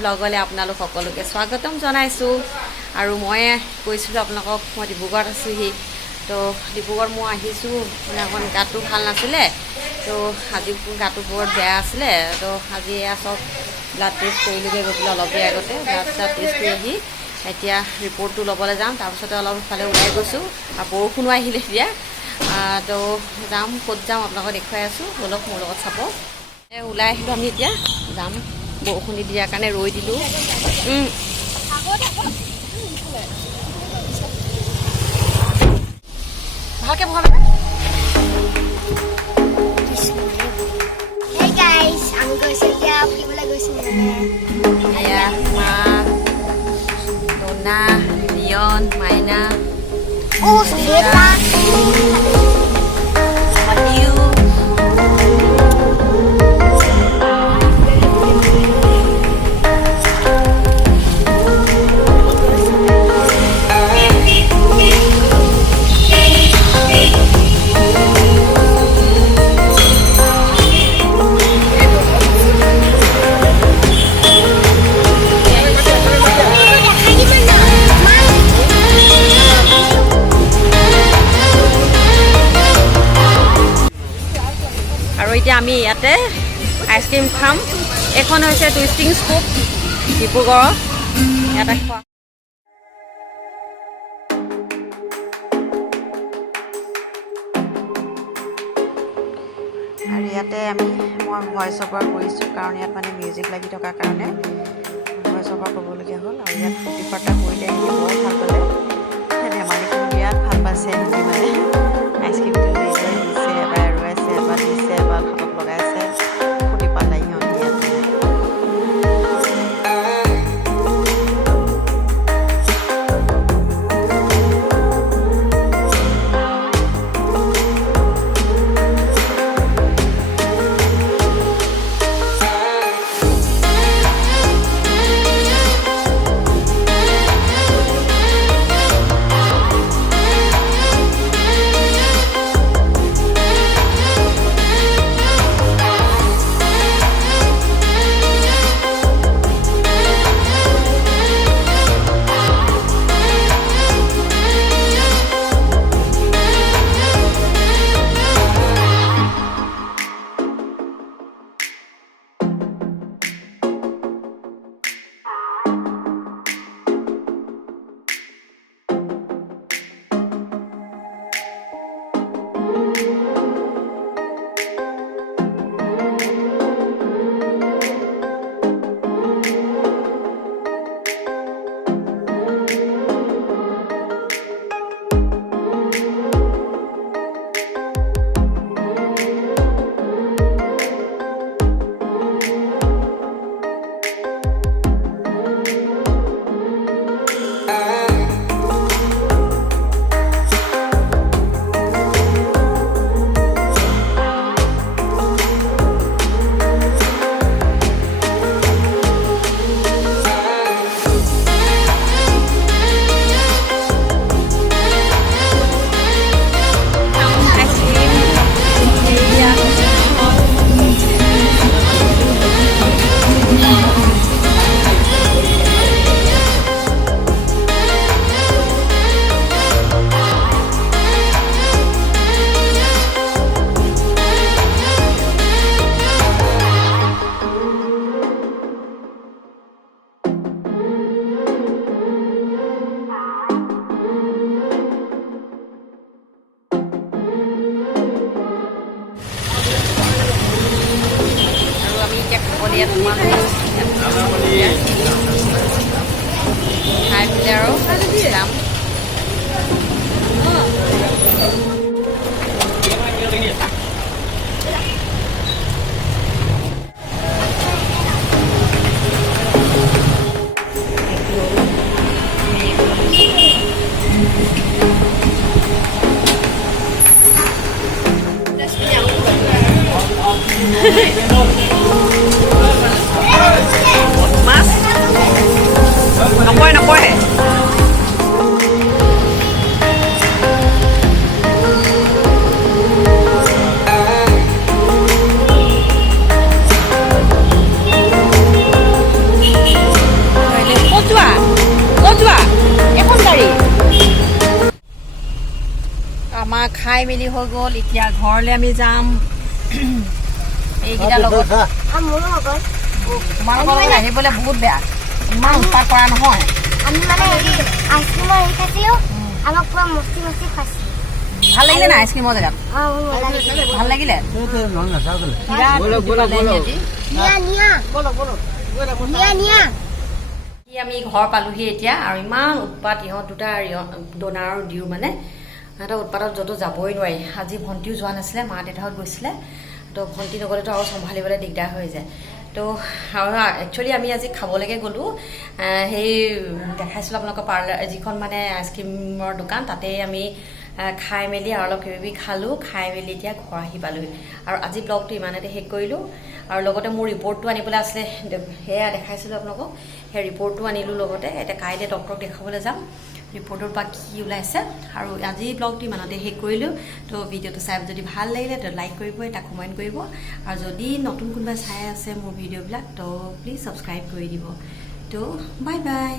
ব্লগলৈ আপোনালোক সকলোকে স্বাগতম জনাইছোঁ আৰু মই কৈছিলোঁ আপোনালোকক মই ডিব্ৰুগড়ত আছোঁহি তো ডিব্ৰুগড় মই আহিছোঁ মানে অকণ গাটো ভাল নাছিলে তো আজি গাটো বৰ বেয়া আছিলে তো আজি এয়া চব ব্লাড টেষ্ট কৰিলোগৈ গৈ পেলাই অলপ দেৰি আগতে ব্লাড টেষ্ট কৰি আহি এতিয়া ৰিপৰ্টটো ল'বলৈ যাম তাৰপিছতে অলপ ইফালে ওলাই গৈছোঁ আৰু বৰষুণো আহিলে এতিয়া তো যাম ক'ত যাম আপোনালোকক দেখুৱাই আছোঁ ব'লক মোৰ লগত চাব ওলাই আহিলোঁ আমি এতিয়া যাম বৰষুণ দিয়াৰ কাৰণে ৰৈ দিলোঁ ভালকৈ বহাব এয়া মা লোনা লিয়ন মাইনা এতিয়া আমি ইয়াতে আইচক্ৰীম খাম এখন হৈছে টুইষ্টিং স্কুপ ডিব্ৰুগড় ইয়াতে খোৱা আৰু ইয়াতে মই ভইচ অভাৰ কৰিছোঁ কাৰণ ইয়াত মানে মিউজিক লাগি থকাৰ কাৰণে ভইচ অভাৰ ক'বলগীয়া হ'ল আৰু ইয়াত ফূৰ্তি ফাৰ্তা কৰিলে বৰ ভাল পালে ধেমালিখিনি বিৰাট ভাল পাইছে মানে আইচক্ৰীমটো দিছে এবাৰ এৰুৱাইছে এবাৰ দিছে এবাৰ হাতত লগাইছে ফূৰ্তি পালে সিহঁতি ইয়াত খাই পেলাই আৰু যাম মাছ নপৰে নপৰে আমাৰ খাই মেলি হৈ গ'ল এতিয়া ঘৰলৈ আমি যাম এইকেইটা লগত তোমালোকৰ লগত আহিবলৈ বহুত বেয়া ইমান উৎপাত কৰা নহয় আমি মানে আইচক্ৰীমৰ হেৰি খাইছিলোঁ আমাক পুৰা মস্তি মস্তি খাইছিলোঁ ভাল লাগিলে না আইচক্ৰীমৰ জেগাত ভাল লাগিলে আমি ঘৰ পালোহি এতিয়া আৰু ইমান উৎপাত ইহঁত দুটা ডোনা আৰু দিও মানে সিহঁতৰ উৎপাতত য'তো যাবই নোৱাৰি আজি ভণ্টিও যোৱা নাছিলে মা দেউতাহঁত গৈছিলে তো ভণ্টি নগ'লেতো আৰু চম্ভালিবলৈ দিগদাৰ হৈ যায় তো আৰু একচুৱেলি আমি আজি খাবলৈকে গ'লোঁ সেই দেখাইছিলোঁ আপোনালোকৰ পাৰ্লাৰ যিখন মানে আইচক্ৰীমৰ দোকান তাতেই আমি খাই মেলি আৰু অলপ কিবাকিবি খালোঁ খাই মেলি এতিয়া ঘৰ আহি পালোহি আৰু আজি ব্লগটো ইমানতে শেষ কৰিলোঁ আৰু লগতে মোৰ ৰিপৰ্টটো আনিবলৈ আছিলে সেয়া দেখাইছিলোঁ আপোনালোকক সেই ৰিপৰ্টটো আনিলোঁ লগতে এতিয়া কাইলৈ ডক্টৰক দেখাবলৈ যাম ৰিপৰ্টৰ পৰা কি ওলাইছে আৰু আজি ব্লগটো ইমানতে শেষ কৰিলোঁ তো ভিডিঅ'টো চাই যদি ভাল লাগিলে তো লাইক কৰিব এটা কমেণ্ট কৰিব আৰু যদি নতুন কোনোবাই চাই আছে মোৰ ভিডিঅ'বিলাক তো প্লিজ ছাবস্ক্ৰাইব কৰি দিব তো বাই বাই